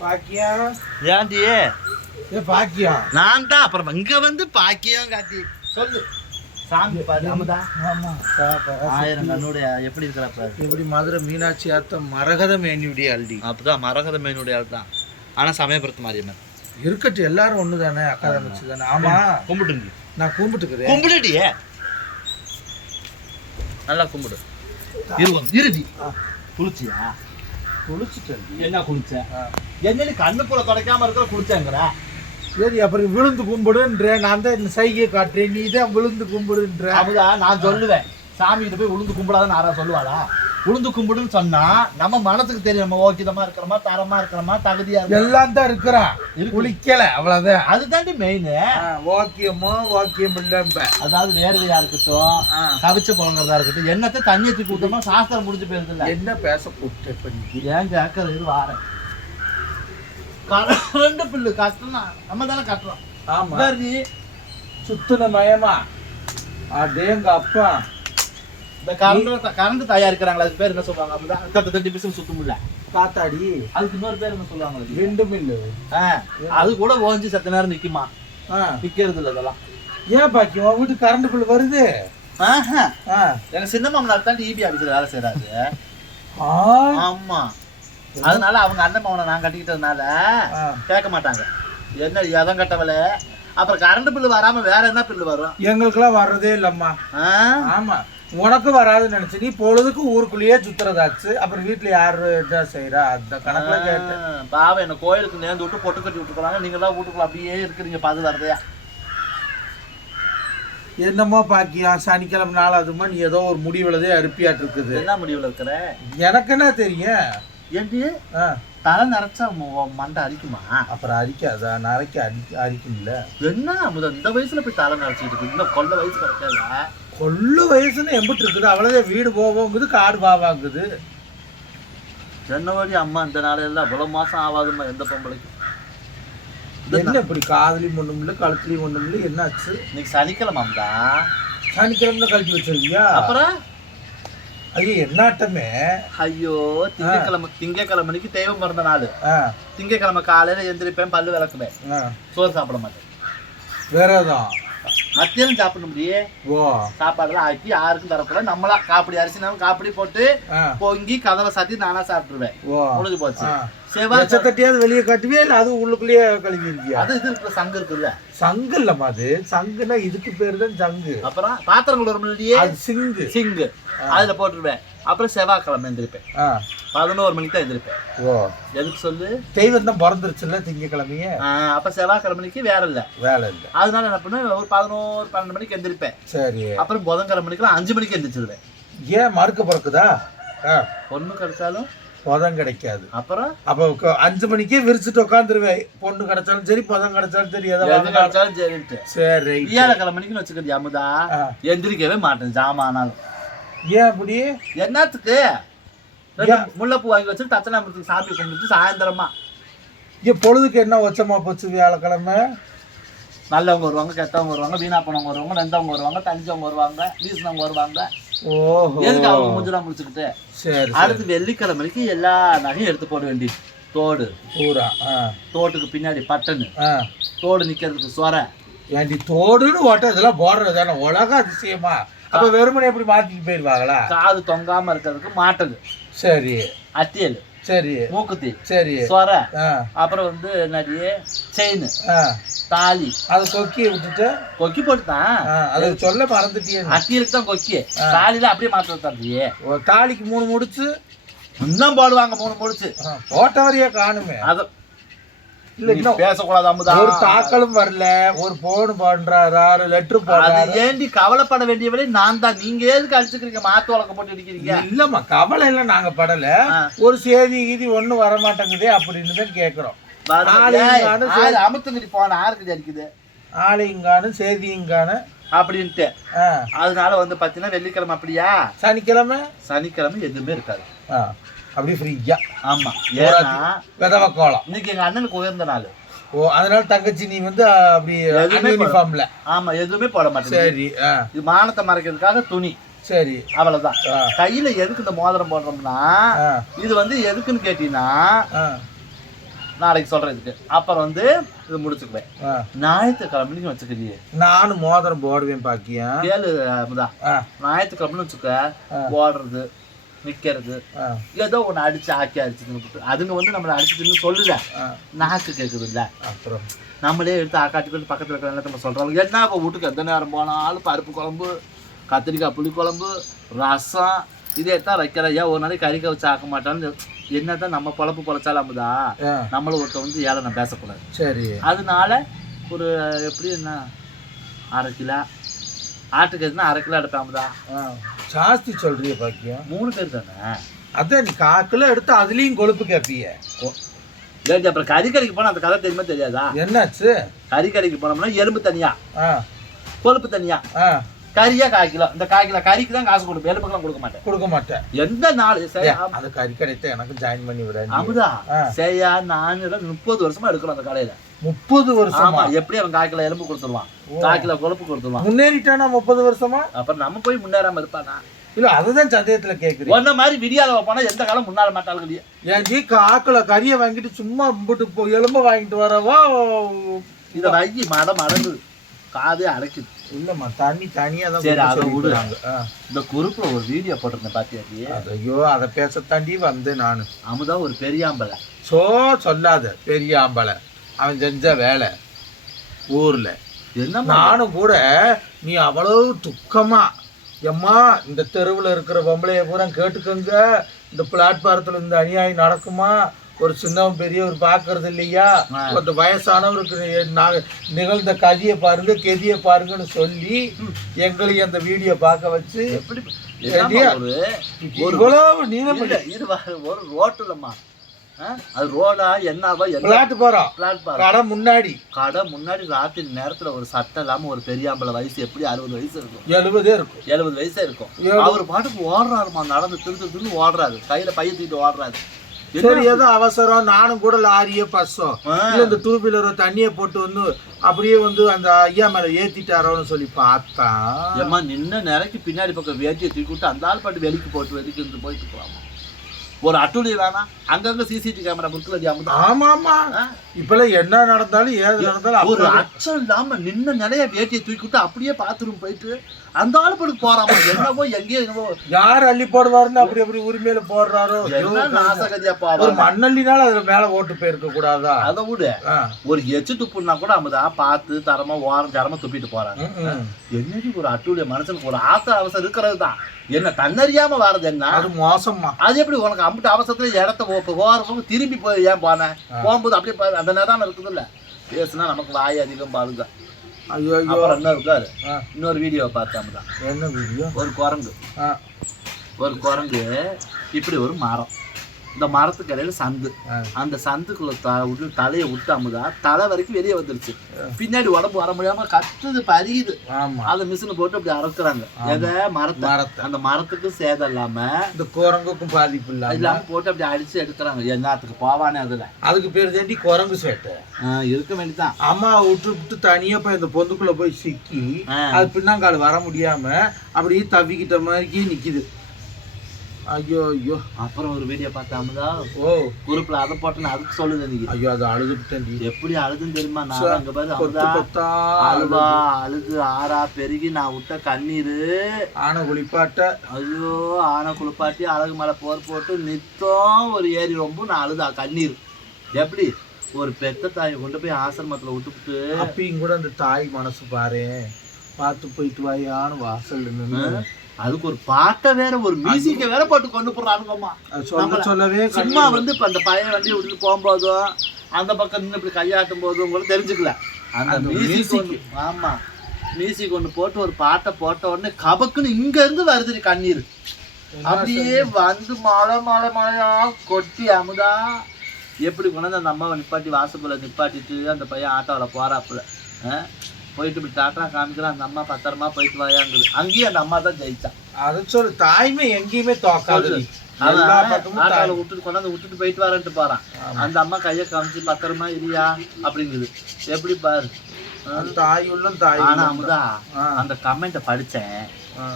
பாக்கியம் ஏன்டி? ஏ பாக்கியம் நான் தான் அப்புறம் இங்க வந்து பாக்கியம் காட்டி சொல்லு. சாமி பாரு. ஆமா. ஆயிரம் கண்ணுடைய எப்படி இருக்கிறப்ப எப்படி மதுரை மீனாட்சி ஆத்த மரகத மேனியுடைய அல்டி அப்பதான் மரகத மேனுடைய ஆள் தான் ஆனா சமயபுரத்து மாரியம்மன். இருக்கட்டும் எல்லாரும் தானே அக்கா தங்கச்சி தானே ஆமா. கும்பிடுங்க நான் கும்பிட்டுக்கிறேன். கும்பிடுடியே நல்லா கும்பிடு. இருவம். குளிச்சியா? குளிச்சுட்டேன் என்ன குளிச்ச? என்ன கண்ணு போல தொடக்காம இருக்கிற குளிச்சேங்கிற? சரி அப்புறம் விழுந்து கும்பிடுன்ற நான் தான் இந்த சைகையை காட்டுறேன். நீ தான் விழுந்து கும்பிடுன்ற. அமுதா நான் சொல்லுவேன். சாமி கிட்ட போய் உளுந்து கும்பிடாதன்னு யாரா சொல்லுவாளா? உளுந்து கும்பிடுன்னு சொன்னா நம்ம மனசுக்கு தெரியும் நம்ம ஓக்கிதமா இருக்கிறோமா தரமா இருக்கிறோமா தகுதியா இருக்கிறோமா. எல்லாம் தான் இருக்கிறான் இருக்கு. குளிக்கல அவ்வளவுதான். அதுதாண்டி மெயின் வாக்கியமோ வாக்கியம் இல்லம்ப அதாவது வேர்வையா இருக்கட்டும் கவிச்ச புலங்கிறதா இருக்கட்டும் என்னத்தை தண்ணி தூக்கி ஊத்தமா சாஸ்திரம் முடிஞ்சு போயிருது இல்ல. என்ன பேச கூப்பிட்ட ஏன் கேட்கறது வாரேன் ரெண்டு பில்லு கட்டணும் நம்ம தானே கட்டுறோம். ஆமா. சுத்தின மயமா அடேங்க அப்பா இந்த கரண்ட் கரண்ட் தயாரிக்கிறாங்களா அதுக்கு பேர் என்ன சொல்லுவாங்க? அப்படிதான் தட்டு தட்டி பிசு சுத்த முடியல காத்தாடி. அதுக்கு இன்னொரு பேர் என்ன சொல்லுவாங்க? ரெண்டு மில்லு. அது கூட ஓஞ்சி சத்த நேரம் நிக்குமா. நிக்கிறது இல்ல இதெல்லாம் ஏன் பாக்கி? உன் வீட்டு கரண்ட் பில் வருது. எங்க சின்ன மாமனார் தான் டிபி ஆபீஸ்ல வேலை செய்யறாரு ஆ. ஆமா. அதனால அவங்க அண்ணன் மவனை நான் கட்டிக்கிட்டதுனால. கேட்க மாட்டாங்க. என்ன எதம் கட்டவல அப்புறம் கரண்ட் பில்லு வராம வேற என்ன பில்லு வரும்? எங்களுக்கெல்லாம் வர்றதே இல்லம்மா? ஆமா. உனக்கு வராதுன்னு நினைச்சு நீ பொழுதுக்கு ஊருக்குள்ளேயே சுத்துறதாச்சு. அப்புறம் வீட்டுல யாரு என்ன செய்யறா அந்த கணக்குல கேட்டேன். பாவம் என்ன கோயிலுக்கு நேர்ந்து விட்டு பொட்டு கட்டி விட்டுருக்காங்க நீங்க தான் வீட்டுக்குள்ள அப்படியே இருக்கிறீங்க பாது வரதையா என்னமோ பாக்கியா சனிக்கிழமை நாள் அதுமா நீ ஏதோ ஒரு முடிவுலதே அருப்பியாட்டு இருக்குது என்ன முடிவுல இருக்கிற? எனக்கு என்ன தெரியும்? ஆ, தலை நிறைச்சா மு- மண்டை அடிக்குமா அப்புறம் அரிக்காதா? நாளைக்கு அடி அரிக்கும்ல. என்ன முதல் இந்த வயசுல போய் தலை நினைச்சிட்டு இருக்கு. இன்னும் கொல்ல வயசு கிடைக்காத? கொள்ளு வயசுன்னு எம்பிட்டு இருக்குது. அவ்வளோதான் வீடு போவோங்குது காடு பாவாங்குது. ஜனவரி அம்மா இந்த நாளையெல்லாம் இவ்வளவு மாசம் ஆகாதும்மா எந்த பொம்பளைக்கும். என்ன இப்படி காதுலயும் ஒண்ணும் இல்லை கழுத்துலயும் ஒண்ணும் இல்லை என்னாச்சு? இன்னைக்கு சனிக்கிழமாம்டா சனிக்கிழமை கழட்டி வச்சிருக்கியா? அப்புறம்? ஐயோ என்னாட்டமே? ஐயோ திங்கக்கிழமை திங்கக்கிழமைக்கு தெய்வம் பிறந்த நாள். திங்கக்கிழமை காலையில எந்திரிப்பேன் பல்லு விளக்குவேன். சோறு சாப்பிட மாட்டேன். வேறதான் மத்தியானம் சாப்பிட முடியே. ஓ. சாப்பாடுலாம் ஆக்கி யாருக்கும் தரக்கூடாது. நம்மளா காப்பிடி அரிசினாலும் காப்பிடி போட்டு பொங்கி கதவை சாத்தி நானா சாப்பிட்டுருவேன். முடிஞ்சு போச்சு. செவ்வாய் எச்சத்தட்டியாவது வெளியே கட்டுவியா? இல்லை அது உள்ளுக்குள்ளேயே கழுவி இருக்கியா அது இது இருக்கிற சங்கு இருக்குல்ல. சங்கு இல்லம்மா அது. சங்குனா இதுக்கு பேர் தான் சங்கு. அப்புறம் பாத்திரங்கள் ஒரு முன்னாடியே சிங்கு. சிங்கு. அதுல போட்டுருவேன். அப்புறம் செவ்வாய்க்கிழமை எந்திரிப்பேன். ஆ. பதினோரு மணிக்கு தான் எந்திரிப்பேன். ஓ. எதுக்கு சொல்லு? தெய்வம் தான் பிறந்துருச்சுல்ல திங்கக்கிழமையே? அப்ப செவ்வாய்க்கிழமைக்கு வேற இல்ல. வேலை இல்லை. அதனால என்ன பண்ணுவேன்? ஒரு பதினோரு பன்னெண்டு மணிக்கு எந்திரிப்பேன். சரி. அப்புறம் புதன்கிழமை மணிக்கெல்லாம் அஞ்சு மணிக்கு எந்திரிச்சிருவேன். ஏன் மறுக்க பிறக்குதா? பொண்ணு கிடைச்சாலும்? புதம் கிடைக்காது. அப்புறம்? அப்போ அஞ்சு மணிக்கே விரிச்சுட்டு உட்காந்துருவேன் பொண்ணு கிடைச்சாலும் சரி புதம் கிடைச்சாலும் சரி எதை எது வாங்கினாலும் கிடைச்சாலும் சரின்ட்டு. சரி. மணிக்கு வச்சுக்கிறது அமுதா. எந்திரிக்கவே மாட்டேன் ஜாமானாலும். ஏன் அப்படி? என்னத்துக்கு? முல்லைப்பூ வாங்கி வச்சு தச்சனாமத்துக்கு சாமி கும்பிட்டு சாயந்தரமா. இங்க பொழுதுக்கு என்ன ஒச்சமா போச்சு வியாழக்கிழமை? நல்லவங்க வருவாங்க கெட்டவங்க வருவாங்க வீணா போனவங்க வருவாங்க நந்தவங்க வருவாங்க தஞ்சவங்க வருவாங்க வீசினவங்க வருவாங்க. ஓஹோ. எதுக்கு அவங்க முஞ்சுலாம் முடிச்சுக்கிட்டு? சரி அடுத்து வெள்ளிக்கிழமைக்கு எல்லா நகையும் எடுத்து போட வேண்டியது தோடு. பூரா தோட்டுக்கு பின்னாடி பட்டனு. தோடு நிக்கிறதுக்கு சொர. ஏண்டி தோடுன்னு ஓட்ட இதெல்லாம் போடுறது தானே? உலக அதிசயமா. அப்ப வெறுமனே எப்படி மாத்திட்டு போயிருவாங்களா காது தொங்காம இருக்கிறதுக்கு மாட்டது. சரி. அத்தியல் சரி. மூக்குத்தி சரி. சொர அப்புறம் வந்து நிறைய செயின் தாலி. அதை கொக்கியை விட்டுட்டு? கொக்கி போட்டுதான் அதை சொல்ல மறந்துட்டியே. அத்தியலுக்கு தான் கொக்கி. தாலியில அப்படியே மாற்ற தரலையே தாலிக்கு மூணு முடிச்சு? இன்னும் போடுவாங்க மூணு முடிச்சு. போட்டவரையே காணுமே. அத இல்ல பேசக்கூடாது அமுதா ஒரு தாக்கலும் வரல. ஒரு போன் பண்றாரு? லெட்டர் அது போடுறாரு? ஏண்டி கவலைப்பட வேண்டியவளை? நான் தான் நீங்க எதுக்கு அடிச்சுக்கிறீங்க? மாத்து வழக்க போட்டு அடிக்கிறீங்க இல்லம்மா கவலை எல்லாம் நாங்க படல. ஒரு சேதி கீதி ஒண்ணும் வர மாட்டேங்குதே அப்படின்னு தான் கேக்குறோம். ஆளு அமுத்துங்கடி போன யாருக்கு அடிக்குது. ஆளையுங்கானு சேதியுங்கானு அப்படின்ட்டு. ஆ. அதனால வந்து பாத்தீங்கன்னா வெள்ளிக்கிழமை அப்படியா? சனிக்கிழமை? சனிக்கிழமை எதுவுமே இருக்காது. ஆ அப்படி ஃப்ரீயா ஆமா. ஏன்னா விதவ கோலம். இன்னைக்கு எங்க அண்ணனுக்கு உயர்ந்த நாள். ஓ அதனால தங்கச்சி நீ வந்து அப்படி யூனிஃபார்ம்ல ஆமா எதுவுமே போட மாட்டேங்குது சரி இது மானத்தை மறைக்கிறதுக்காக துணி. சரி. அவ்வளவுதான். கையில எதுக்கு இந்த மோதிரம் போடுறோம்னா இது வந்து எதுக்குன்னு கேட்டீங்கன்னா நாளைக்கு சொல்றேன் இதுக்கு. அப்புறம் வந்து இது முடிச்சுக்குவேன். ஆ. ஞாயிற்றுக்கிழமைக்கு வச்சுக்கிறியே. நானும் மோதிரம் போடுவேன் பாக்கியா. கேளு ஞாயிற்றுக்கிழமைன்னு வச்சுக்க ஆ. ஆ. ஏதோ ஒன்று அடிச்சு ஆக்கி அடிச்சு தின்னுட்டு அதுங்க வந்து நம்மளை அடிச்சுன்னு சொல்லுல நாக்கு கேட்குது இல்ல அப்புறம்? நம்மளே எடுத்து ஆக்காட்டி போட்டு பக்கத்தில் இருக்கிற நம்ம சொல்கிறாங்க என்ன இப்போ வீட்டுக்கு எந்த நேரம் போனாலும் பருப்பு குழம்பு கத்திரிக்காய் புளி குழம்பு ரசம் இதே தான் வைக்கிறேன். ஏன் ஒரு நாளைக்கு கறிக்க வச்சு ஆக்க மாட்டான்னு என்னதான் நம்ம பொழப்பு பொழைச்சாலும் அமுதா ஆ. நம்மளும் ஒருத்தர் வந்து ஏழை நான் பேசக்கூடாது. சரி. அதனால ஒரு எப்படி என்ன அரை கிலோ ஆட்டுக்கறினா அரை கிலோ எடுப்பேன் அமுதா. ஆ. ஜாஸ்தி சொல்றிய பாக்கியம் மூணு பேர் தானே? அதான் நீ காக்கில் எடுத்து அதுலயும் கொழுப்பு கேப்பிய. ஏன்டி அப்புறம் கறிக்கடைக்கு போனால் அந்த கதை தெரியுமா தெரியாதா? என்னாச்சு? கறிக்கடைக்கு போனோம்னா எலும்பு தனியா. கொழுப்பு தனியா. கறியா கால் கிலோ? இந்த கால் கிலோ கறிக்கு தான் காசு கொடுப்பேன். எலும்புக்கெல்லாம் கொடுக்க மாட்டேன். கொடுக்க மாட்டேன். எந்த நாள்? சரி, அந்த கறி கடைத்தை எனக்கு ஜாயின் பண்ணி விட நீ. அமுதா. சரியா நான் முப்பது வருஷமா எடுக்கிறோம் அந்த கடையில. முப்பது வருஷமா? எப்படி அவன் கால் கிலோ எலும்பு கொடுத்துருவான். ஓ. கால் கிலோ கொழுப்பு கொடுத்துருவான். முன்னேறிட்டானா முப்பது வருஷமா? அப்புறம் நம்ம போய் முன்னேறாம இருப்பானா? இல்ல அதுதான் சந்தேகத்துல கேக்குறேன். ஒன்ன மாதிரி விடியாத போனா எந்த காலம் முன்னால மாட்டாளுங்க என் ஜி காக்குல கறியை வாங்கிட்டு சும்மா கும்பிட்டு போ எலும்ப வாங்கிட்டு வரவா இத வாங்கி மட மடங்கு காதே அடைக்குது. இல்லம்மா தண்ணி தனியா தான் சரி, அதை விடு. சொல்லிருக்காங்க. ஆ. இந்த குரூப்ல ஒரு வீடியோ போட்டிருந்தேன் பாத்தியாச்சி அது ஐயோ அதை பேசத்தாண்டி வந்தேன் நானு. அமுதா ஒரு பெரியாம்பலை சோ சொல்லாத பெரிய ஆம்பளை அவன் செஞ்ச வேலை. ஊர்ல. என்ன நானும் கூட நீ அவ்வளவு துக்கமா எம்மா இந்த தெருவில் இருக்கிற பொம்பளைய பூரா கேட்டுக்கோங்க. இந்த பிளாட்பாரத்தில் இந்த அநியாயம் நடக்குமா? ஒரு சின்னவன் பெரியவர் பார்க்கறது இல்லையா. அந்த வயசானவருக்கு நிகழ்ந்த கதியை பாருங்க கெதியை பாருங்கன்னு சொல்லி எங்களையும் அந்த வீடியோ பார்க்க வச்சு எப்படி? ஒரு இவ்வளவு அது ரோடா என்னவா என்ன பிளாட் போறோம். பிளாட்பாரம் கடை முன்னாடி. கடை முன்னாடி ராத்திரி நேரத்துல ஒரு சட்டை இல்லாம ஒரு பெரியாம்பளை வயசு எப்படி அறுபது வயசு இருக்கும்? எழுபதே இருக்கும். எழுபது வயசே இருக்கும். அவர் பாட்டுக்கு ஓடுறாருமா நடந்து திருந்து திருந்து ஓடுறாரு. கையில பைய தூக்கிட்டு ஓடுறாரு. சரி ஏதோ அவசரம். நானும் கூட லாரியோ பஸ்ஸோ. இல்ல இந்த டூ வீலரோ தண்ணியை போட்டு வந்து அப்படியே வந்து அந்த ஐயா மேல ஏத்திட்டாரோன்னு சொல்லி பார்த்தா ஏம்மா நின்ன நிலைக்கு பின்னாடி பக்கம் வேட்டியை தூக்கி விட்டு அந்த ஆள் பாட்டு வெளிக்கு போட்டு வெளிக்கு இருந்து போயிட்டு போவாமா ஒரு அட்டுலி வேணாம். அங்கங்க சிசிடிவி கேமரா புக்கில் அமுதா. ஆமா ஆமா? இப்பெல்லாம் என்ன நடந்தாலும் ஏது நடந்தாலும் ஒரு அச்சம் இல்லாம நின்ன நிலைய வேட்டியை தூக்கி விட்டு அப்படியே பாத்ரூம் போயிட்டு அந்த ஆள் பாட்டுக்கு போறாமா என்னவோ எங்கேயோ என்னவோ. யார் அள்ளி போடுவாருன்னு அப்படி அப்படி உரிமையில போடுறாரோ? என்ன நாசகதியா ஒரு மண்ணள்ளினால அதுல மேல ஓட்டு போயிருக்க கூடாதா? அதை விடு. ஒரு எச்சு துப்புனா கூட அமுதா பார்த்து தரமா ஓரம் தரமா துப்பிட்டு போறாங்க. என்னடி ஒரு அட்டுடைய மனுஷனுக்கு ஒரு ஆசை அவசரம் இருக்கிறது தான். என்ன தன்னறியாம வர்றது என்ன? அது மோசம்மா. அது எப்படி உனக்கு அம்பிட்டு அவசரத்துல இடத்த ஓரம் திரும்பி போய் ஏன் போனேன் போகும்போது அப்படியே அந்த நேரம் இருக்குது இல்ல பேசுனா நமக்கு வாய் அதிகம் பாருங்க. ஐயோ ஐயோ. அப்புறம் என்ன இருக்காரு ஆ. இன்னொரு வீடியோ பார்த்தோம் தான் என்ன வீடியோ ஒரு குரங்கு. ஆ, ஒரு குரங்கு இப்படி ஒரு மரம். இந்த மரத்துக்கு இடையில சந்து. அந்த சந்துக்குள்ள த விட்டு தலையை விட்டு அமுதா தலை வரைக்கும் வெளியே வந்துருச்சு. பின்னாடி உடம்பு வர முடியாம கத்துது பறியுது அதை மிஷின் போட்டு அப்படி அறுக்குறாங்க. எதை? மரத்தை. அந்த மரத்துக்கு சேதம் இல்லாம இந்த குரங்குக்கும் பாதிப்பு இல்லாம இல்லாம போட்டு அப்படி அடிச்சு எடுக்கிறாங்க. என்னத்துக்கு போவானே அதுல. அதுக்கு பேர் தாண்டி குரங்கு சேட்டை. இருக்க வேண்டியதான் அம்மா விட்டு விட்டு தனியா போய் இந்த பொந்துக்குள்ள போய் சிக்கி. அது பின்னாங்கால் வர முடியாம அப்படியே தவிக்கிட்ட மாதிரி நிக்குது. ஐயோ ஐயோ. அப்புறம் ஒரு வீடியோ பார்த்தாமதா ஓ. குரூப்ல அதை போட்டேன்னு அதுக்கு சொல்லுது நீங்க ஐயோ அது அழுதுட்டேன்டி எப்படி அழுதுன்னு தெரியுமா? நான் அங்க பாரு அழுவா அழுது ஆறா பெருகி நான் விட்ட கண்ணீரு. ஆனை குளிப்பாட்ட. ஐயோ ஆனை குளிப்பாட்டி அழகு மேலே போர் போட்டு நித்தம் ஒரு ஏரி ரொம்ப நான் அழுதா கண்ணீர். எப்படி? ஒரு பெத்த தாயை கொண்டு போய் ஆசிரமத்துல விட்டுவிட்டு அப்பயும் கூட அந்த தாய் மனசு பாரு பார்த்து போயிட்டு வாயான்னு வாசல்ல நின்று அதுக்கு ஒரு பாட்டை வேற ஒரு மியூசிக்கை வேற போட்டு கொண்டு போறானுங்கம்மா. அது சொல்ல சொல்லவே சும்மா வந்து இப்ப அந்த பையன் வண்டி விட்டுட்டு போகும்போதும் அந்த பக்கம் நின்று இப்படி கையாட்டும் போதும் கூட தெரிஞ்சுக்கல. அந்த மியூசிக் ஆமா மியூசிக் ஒன்று போட்டு ஒரு பாட்டை போட்ட உடனே கபக்குன்னு இங்க இருந்து வருது கண்ணீர். அப்படியே வந்து மழை மழை மழையா கொட்டி அமுதா. எப்படி கொண்டாந்து அந்த அம்மாவை நிப்பாட்டி வாசப்புல நிப்பாட்டிட்டு அந்த பையன் ஆட்டோவில் போறாப்புல? போயிட்டு இப்படி டாட்டா காமிக்கிறான் அந்த அம்மா பத்திரமா போயிட்டு வாயாங்குது. அங்கேயும் அந்த அம்மா தான் ஜெயிச்சான் அது சொல்லு தாய்மை எங்கேயுமே தோக்காது. விட்டுட்டு கொண்டாந்து விட்டுட்டு போயிட்டு வரேன்ட்டு போறான். அந்த அம்மா கையை காமிச்சு பத்திரமா இல்லையா அப்படிங்குது. எப்படி பாரு? தாய் உள்ளம் தாய் ஆனா. அமுதா அந்த கமெண்ட்டை படிச்சேன்.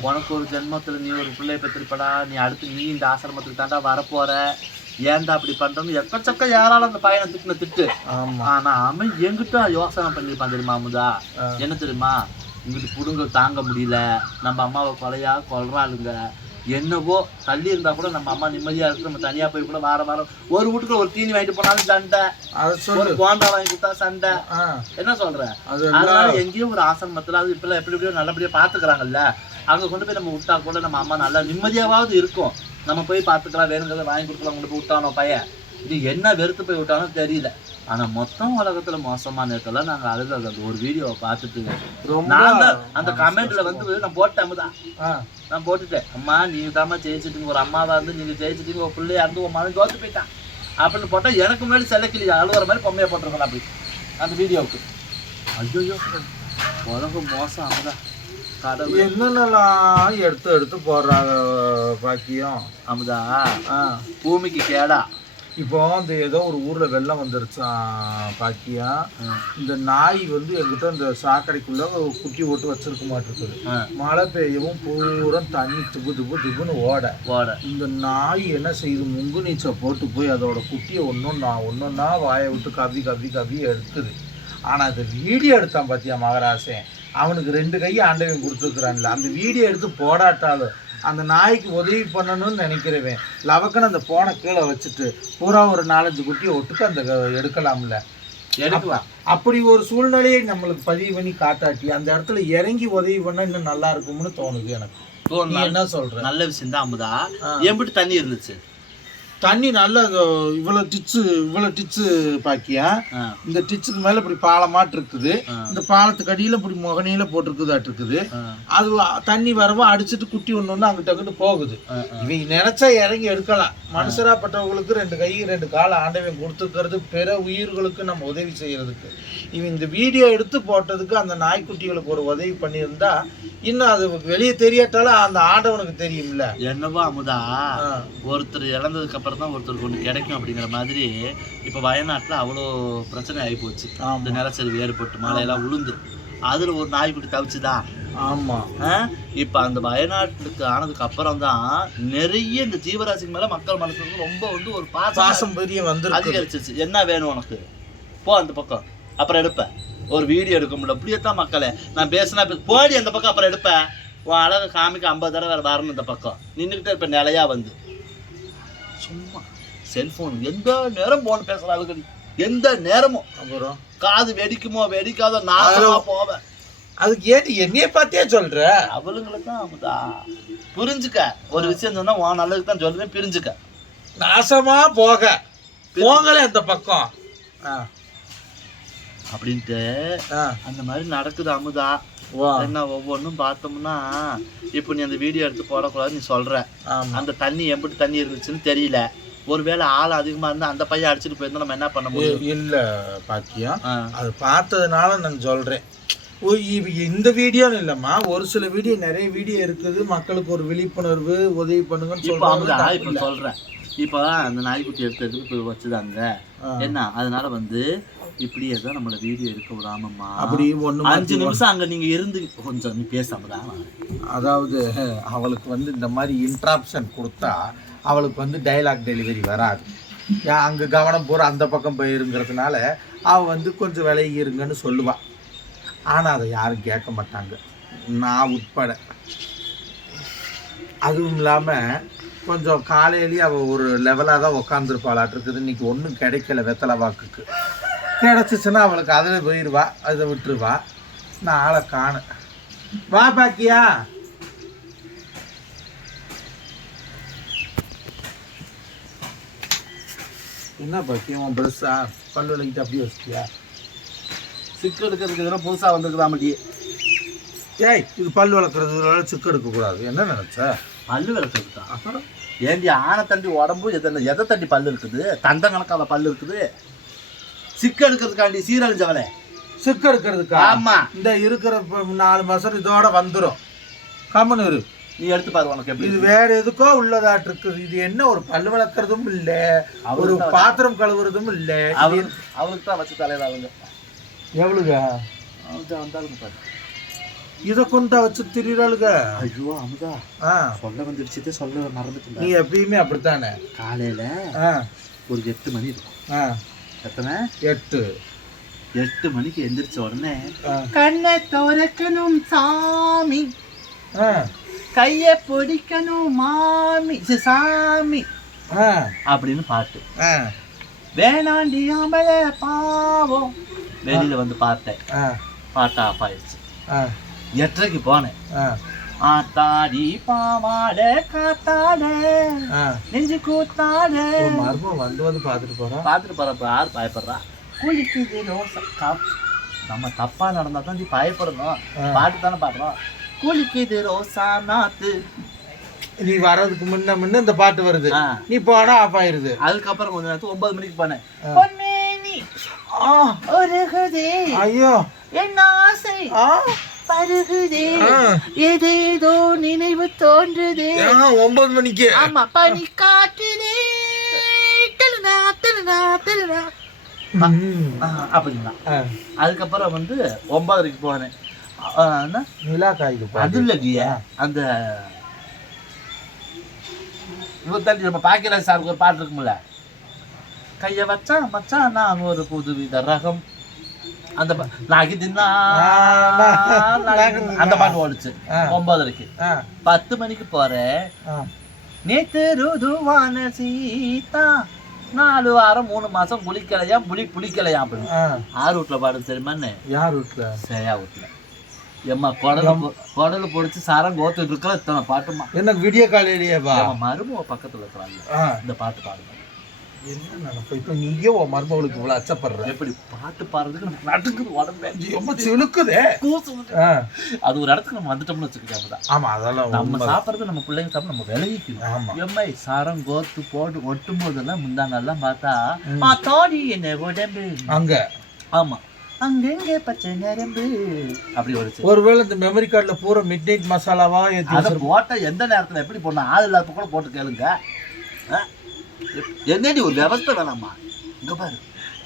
உனக்கு ஒரு ஜென்மத்துல நீ ஒரு பிள்ளை பெற்றிருப்படா. நீ அடுத்து நீ இந்த ஆசிரமத்துக்கு தாண்டா வரப்போற. ஏன்டா அப்படி பண்றோம்னு எக்கச்சக்க யாராலும் அந்த பையனை திட்டின திட்டு. ஆனா அவன் என்கிட்ட யோசனை பண்ணிருப்பான் தெரியுமா அமுதா. என்ன தெரியுமா? இங்கிட்டு புடுங்க தாங்க முடியல. நம்ம அம்மாவை கொலையா கொல்றாளுங்க. என்னவோ தள்ளி இருந்தா கூட நம்ம அம்மா நிம்மதியா இருக்கு. நம்ம தனியா போய் கூட வார வாரம் ஒரு வீட்டுக்குள்ள ஒரு தீனி வாங்கிட்டு போனாலும் சண்டை. ஒரு போண்டா வாங்கி கொடுத்தா சண்டை. என்ன சொல்ற? அது அதனால எங்கேயோ ஒரு ஆசிரமத்துல அது இப்பெல்லாம் எப்படி எப்படியோ நல்லபடியா பாத்துக்கிறாங்கல்ல அங்க கொண்டு போய் நம்ம விட்டா கூட நம்ம அம்மா நல்லா நிம்மதியாவது இருக்கும். நம்ம போய் பாத்துக்கலாம் வேணுங்கிறத வாங்கி கொடுக்கலாம் போய் விட்டானோ பையன். இது என்ன வெறுத்து போய் விட்டானோ தெரியல. ஆனா மொத்தம் உலகத்துல மோசமான இருக்கெல்லாம் நாங்க அழுது அந்த ஒரு வீடியோவை பார்த்துட்டு ரொம்ப நான் அந்த கமெண்ட்ல வந்து நான் போட்டேன் தான் நான் போட்டுட்டேன். அம்மா நீங்க தாம்மா ஜெயிச்சிட்டீங்க. ஒரு அம்மாவா இருந்து நீங்க ஜெயிச்சிட்டீங்க. ஒரு பிள்ளையா இருந்து ஒரு மகன் தோத்து போயிட்டான். அப்படின்னு போட்டா எனக்கு முன்னாடி செல்லக்கிளி அழுகுற மாதிரி பொம்மையா போட்டிருக்கேன் அப்படி. அந்த வீடியோவுக்கு ஐயோ உலகம் மோசம் அமுதா. கடவுள். என்னென்னலாம் எடுத்து எடுத்து போடுறாங்க பாக்கியம்? அமுதா பூமிக்கு கேடா. இப்போ இந்த ஏதோ ஒரு ஊர்ல வெள்ளம் வந்துருச்சான் பாக்கியா இந்த நாய் வந்து எங்கிட்ட இந்த சாக்கடைக்குள்ள குட்டி போட்டு வச்சிருக்க மாட்டிருக்குது. மழை பெய்யவும் பூரா தண்ணி துப்பு துப்பு துப்புன்னு ஓட. ஓட. இந்த நாய் என்ன செய்யுது? முங்கு நீச்சல் போட்டு போய் அதோட குட்டியை ஒன்றொன்னா ஒன்றொன்னா வாயை விட்டு கவ்வி கவ்வி கவ்வி எடுக்குது. ஆனால் அந்த வீடியோ எடுத்தான் பார்த்தியா மகராசன் அவனுக்கு ரெண்டு கை ஆண்டவன் கொடுத்துருக்குறான்ல. அந்த வீடியோ எடுத்து போடாட்டாலும் அந்த நாய்க்கு உதவி பண்ணணும்னு நினைக்கிறவன் லவக்கன்னு அந்த போனை கீழே வச்சுட்டு பூரா ஒரு நாலஞ்சு குட்டியை ஒட்டுக்கு அந்த எடுக்கலாம்ல. எடுக்கலாம். அப்படி ஒரு சூழ்நிலையை நம்மளுக்கு பதிவு பண்ணி காட்டாட்டி அந்த இடத்துல இறங்கி உதவி பண்ணா இன்னும் நல்லா இருக்கும்னு தோணுது எனக்கு. என்ன சொல்ற? நல்ல விஷயம் தான் அமுதா. ஆ. எம்பிட்டு தண்ணி இருந்துச்சு. தண்ணி நல்ல இவ்வளோ டிச்சு இவ்வளோ டிச்சு பாக்கியா? இந்த டிச்சுக்கு மேலே இப்படி பாலமாட்டு இருக்குது. இந்த பாலத்துக்கு அடியில் இப்படி முகனையில போட்டிருக்குதாட்டு இருக்குது. அது தண்ணி வரவும் அடிச்சிட்டு குட்டி ஒன்று ஒன்று அங்கிட்ட அங்கிட்டு போகுது. இவங்க நினைச்சா இறங்கி எடுக்கலாம். மனுஷராப்பட்டவங்களுக்கு ரெண்டு கை ரெண்டு கால் ஆண்டவன் கொடுத்துருக்கிறது பிற உயிர்களுக்கு நம்ம உதவி செய்யறதுக்கு. இவன் இந்த வீடியோ எடுத்து போட்டதுக்கு அந்த நாய்க்குட்டிகளுக்கு ஒரு உதவி பண்ணியிருந்தா இன்னும் அது வெளியே தெரியாட்டாலும் அந்த ஆண்டவனுக்கு தெரியும்ல. என்னவோ அமுதா. ஒருத்தர் இறந்ததுக்கு அப்புறம் தான் ஒருத்தருக்கு ஒன்று கிடைக்கும் அப்படிங்கிற மாதிரி இப்போ வயநாட்டில் அவ்வளோ பிரச்சனை ஆகி போச்சு. இந்த நிலச்சரிவு ஏற்பட்டு மழையெல்லாம் உளுந்து. அதில் ஒரு நாய்க்குட்டி தவிச்சுதா? ஆமா. இப்போ அந்த வயநாட்டுக்கு ஆனதுக்கு அப்புறம் தான் நிறைய இந்த ஜீவராசிக்கு மேலே மக்கள் வந்து ரொம்ப வந்து ஒரு பாசம் பெரிய வந்திருக்கு அதிகரிச்சிச்சு என்ன வேணும் உனக்கு? போ அந்த பக்கம். அப்புறம் எடுப்பேன் ஒரு வீடியோ எடுக்க முடியல. அப்படியே தான் மக்களே நான் பேசினா போடி அந்த பக்கம் அப்புறம் எடுப்பேன் உன் அழகை காமிக்க ஐம்பது தடவை வேறு வரணும் இந்த பக்கம். நின்றுக்கிட்டே இப்போ நிலையா வந்து. சும்மா செல்ஃபோன் எந்த நேரம் போன் பேசுகிற ஆளுகள் எந்த நேரமும். அப்புறம்? காது வெடிக்குமோ வெடிக்காதோ நாசமா போவேன் அதுக்கு ஏன் என்னைய பார்த்தே சொல்ற? அவளுங்களுக்கு தான் அமுதா. புரிஞ்சுக்க. ஒரு விஷயம் சொன்னா உன் நல்லதுக்கு தான் சொல்லுவேன் பிரிஞ்சுக்க. நாசமா போக. போங்களே அந்த பக்கம். அப்படின்ட்டு அந்த மாதிரி நடக்குது அமுதா. என்ன ஒவ்வொன்றும் பார்த்தோம்னா இப்போ நீ அந்த வீடியோ எடுத்து போடக்கூடாது நீ சொல்ற. அந்த தண்ணி எம்பிட்டு தண்ணி இருந்துச்சுன்னு தெரியல. ஒருவேளை ஆள் அதிகமா இருந்தா அந்த பையன் அடிச்சுட்டு போயிருந்தா நம்ம என்ன பண்ண முடியும்? இல்ல பாக்கியம் அது பார்த்ததுனால நான் சொல்றேன். இந்த வீடியோன்னு இல்லம்மா. ஒரு சில வீடியோ நிறைய வீடியோ இருக்குது. மக்களுக்கு ஒரு விழிப்புணர்வு உதவி பண்ணுங்கன்னு சொல்றாங்க இப்போ சொல்றேன். இப்போ அந்த நாய்க்குட்டி எடுத்து எடுத்து வச்சுதாங்க. என்ன? அதனால வந்து இப்படியே தான் நம்மள வீடியோ எடுக்க விடாமம்மா அப்படி ஒண்ணு அஞ்சு நிமிஷம் அங்க நீங்க இருந்து கொஞ்சம் நீ பேசாமதா அதாவது அவளுக்கு வந்து இந்த மாதிரி இன்ட்ராப்ஷன் கொடுத்தா அவளுக்கு வந்து டைலாக் டெலிவரி வராது. அங்கே கவனம் பூரா அந்த பக்கம் போயிருங்கிறதுனால அவள் வந்து கொஞ்சம் விலகி இருங்கன்னு சொல்லுவா. ஆனால் அதை யாரும் கேட்க மாட்டாங்க. நான் உட்பட. அதுவும் இல்லாமல் கொஞ்சம் காலையிலேயே அவள் ஒரு லெவலாக தான் உக்காந்துருப்பாளாட்டு இருக்குது இன்னைக்கு ஒன்றும் கிடைக்கல வெத்தலை வாக்குக்கு. கிடச்சிச்சுன்னா அவளுக்கு அதில் போயிடுவா அதை விட்டுருவா. நான் ஆளை காணேன் வா பாக்கியா. என்ன பாக்கியம் உன் ப்ரெஸ்ஸா பல்லு விளக்கிட்டு அப்படியே வச்சிட்டியா? சிக்கு எடுக்கிறதுக்கு எதனா புதுசா வந்திருக்குதாமட்டி ஏய் இது பல் வளர்க்குறது சிக்கு எடுக்கக்கூடாது. என்ன நினச்ச? பல் வளர்க்குறதுக்கா அப்புறம் ஏண்டி ஆனை தண்டி உடம்பு எதை எதை தண்டி பல் இருக்குது? தந்த கணக்கான பல் இருக்குது? சிக்கு எடுக்கிறதுக்காண்டி சீரழிஞ்சவளே. சிக்கு எடுக்கிறதுக்கா ஆமா. இந்த இருக்கிற நாலு மாதம் இதோட வந்துடும் கம்முன்னு இரு. நீ எடுத்து பாரு உனக்கு எப்படி இது வேற எதுக்கோ உள்ளதாட்டு இருக்குது. இது என்ன ஒரு பல் வளர்க்குறதும் இல்லை. ஒரு பாத்திரம் கழுவுறதும் இல்லை. அவளுக்கு அவளுக்கு தான் வச்சு தலையில அவங்க. எவ்வளோங்க வந்தாலும் பாரு. இதை கொண்டா வச்சு திரிறாளுக ஐயோ அமுதா. ஆ. சொல்ல வந்துடுச்சு சொல்ல நீ மறந்துட்டேன் எப்பயுமே அப்படித்தானே? காலையில ஒரு எட்டு மணி இருக்கும். ஆ. எத்தனை? எட்டு. எட்டு மணிக்கு எந்திரிச்ச உடனே கண்ணை துறக்கணும் சாமி. கைய பிடிக்கணும் மாமி. சாமி. அப்படின்னு பாட்டு. ஆ. வேணாண்டி ஆம்பள பாவம். வெளியில வந்து பார்த்தேன். பாட்டு ஆஃப் ஆயிடுச்சு. எட்டரைக்கு போனேன். ஆத்தாடி பாவாட காத்தாட ஆ. நெஞ்சு கூத்தாட ஒரு மர்மம் வந்து வந்து பார்த்துட்டு போறான் பார்த்துட்டு போறப்ப யார் பயப்படுறா? குளிக்குது ரோசா நம்ம தப்பா நடந்தா தான் நீ பயப்படணும். பாட்டு தானே பாடுறோம். குளிக்குது ரோசா நாத்து. நீ வர்றதுக்கு முன்ன முன்ன இந்த பாட்டு வருது. நீ போனா ஆஃப் ஆயிருது. அதுக்கப்புறம் கொஞ்ச நேரத்துக்கு ஒன்பது மணிக்கு போனேன். ஐயோ. என் ஆசை. ஆ. பருகுதே. ஏதேதோ நினைவு தோன்றுதே. ஒன்பது மணிக்கு. ஆமா பனி காட்டுதே தெலுனா தெலுனா தெலுனா. ஆ. அதுக்கப்புறம் வந்து ஒன்பதரைக்கு போனேன் அது இல்லையா. அந்த இருபத்தஞ்சு நம்ம பாக்கியராஜ் சாருக்கு ஒரு பாட்டு இருக்கும்ல. கைய வச்சா மச்சான் நான் ஒரு புது வித ரகம். அந்த நாகி தின்னா. அந்த பாட்டு ஓடுச்சு. ஒன்பதரைக்கு பத்து மணிக்கு போறேன். நேத்து ருதுவான சீதா நாலு வாரம் மூணு மாசம் குளிக்கலையா புளி புளிக்கலையா அப்படின்னு. ஆறு வீட்டுல பாடு தெரியுமான்னு யார் வீட்டுல சேயா வீட்டுல எம்மா குடல குடல பொடிச்சு சாரம் கோத்துட்டு இருக்கிற இத்தனை பாட்டுமா என்ன விடிய காலையிலேயேவா எம்மா மருமக பக்கத்துல இருக்கிறாங்க. இந்த பாட்டு பாடுங்க என்ன நினைப்பு இப்ப நீயே உன் மருமகளுக்கு இவ்வளவு அச்சப்படுற? எப்படி பாட்டு பாடுறதுக்கு நமக்கு நடக்குது உடம்பே. ரொம்ப சிலுக்குதே. கூசுது. அது ஒரு இடத்துக்கு நம்ம வந்துட்டோம்னு வச்சுக்கிட்டோம் தான் ஆமா அதெல்லாம் நம்ம. சாப்பிடுறது நம்ம பிள்ளைங்க சாப்பிட நம்ம விலகிக்கணும் ஆமா. எம்மை சாரம் கோத்து போட்டு ஒட்டும் போதெல்லாம் முந்தா நல்லா பார்த்தா. தோடி என்ன உடம்பு. அங்க. ஆமா. அங்கங்க பச்சை நரம்பு. அப்படி ஓடுச்சு ஒருவேளை இந்த மெமரி கார்டுல பூரா மிட் நைட் மசாலாவா அதை வச்சிருப்ப. போட்ட எந்த நேரத்துல எப்படி போடணும்? ஆள் இல்லாத கூட போட்டு கேளுங்க? என்னடி ஒரு விவஸ்தை வேணாமா இங்க பாரு.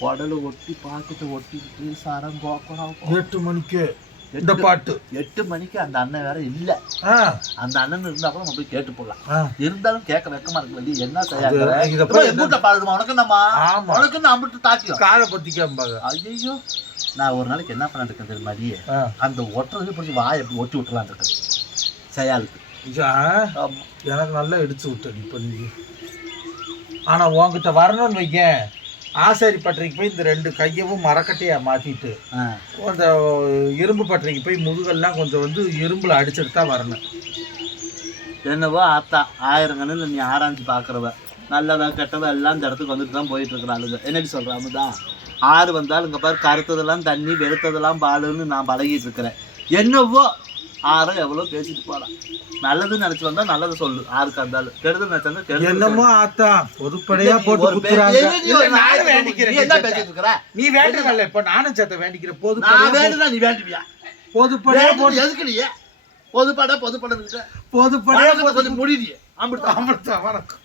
குடல ஒட்டி பாக்கெட்டை ஒட்டிக்கிட்டு சாரம் கோக்குறோம் எட்டு மணிக்கு இந்த பாட்டு. எட்டு மணிக்கு அந்த அண்ணன் வேற இல்ல. அந்த அண்ணன் இருந்தா கூட நம்ம போய் கேட்டு போடலாம். இருந்தாலும் கேட்க வெக்கமா இருக்கு வெளிய என்ன செய்யாங்க எம்பூட்ட பாடுமா உனக்கு ஆமா. உனக்கு நான் அம்பிட்டு தாக்கியும் காதை பத்திக்காம்பாங்க ஐயோ நான் ஒரு நாளைக்கு என்ன பண்ணிட்டு இருக்கேன் தெரியுமா. அந்த ஒட்டுறது பிடிச்சி வாயை எப்படி ஒட்டி விட்டுலாம் இருக்கேன் செயலுக்கு எனக்கு நல்லா இடிச்சு விட்ட இப்ப நீ ஆனா உன்கிட்ட வரணும்னு வைக்க ஆசாரி பட்டறைக்கு போய் இந்த ரெண்டு கையவும் மரக்கட்டையா மாத்திட்டு ஆ. அந்த இரும்பு பட்டறைக்கு போய் முதுகெல்லாம் கொஞ்சம் வந்து இரும்புல அடிச்சுட்டு தான் வரணும். என்னவோ ஆத்தா ஆயிரம் கண்ணில் நீ ஆராய்ஞ்சு பார்க்குறவ நல்லவ கெட்டவ எல்லாம் இந்த இடத்துக்கு வந்துட்டு தான் போயிட்டு இருக்கிறாளுங்க என்னடி சொல்கிறாமுதா ஆறு வந்தாலும் இங்கே பாரு கருத்ததெல்லாம் தண்ணி வெளுத்ததெல்லாம் பாலுன்னு நான் பழகிட்டு இருக்கிறேன். என்னவோ ஆறு எவ்வளோ பேசிட்டு போகலாம் நல்லதுன்னு நினச்சி வந்தா நல்லது சொல்லு. ஆறுக்கு இருந்தாலும் கெடுதல் நினச்சா கெடுதல் என்னமோ ஆத்தா பொதுப்படையா போட்டு குத்துறாங்க. நானும் வேண்டிக்கிறேன் நீ என்ன சேத்த. பேசிட்டு இருக்கிற? நீ வேண்டுறல இப்ப நானும் சேர்த்த வேண்டிக்கிறேன். நான் பொதுப்படையா வேண்டுனா நீ வேண்டுவியா பொதுப்படையா போட்டு எதுக்கு நீ? பொதுப்பட பொதுப்பட பொதுப்படையா கொஞ்சம் முடியுது அம்பிட்டு அமிர்தா வணக்கம்.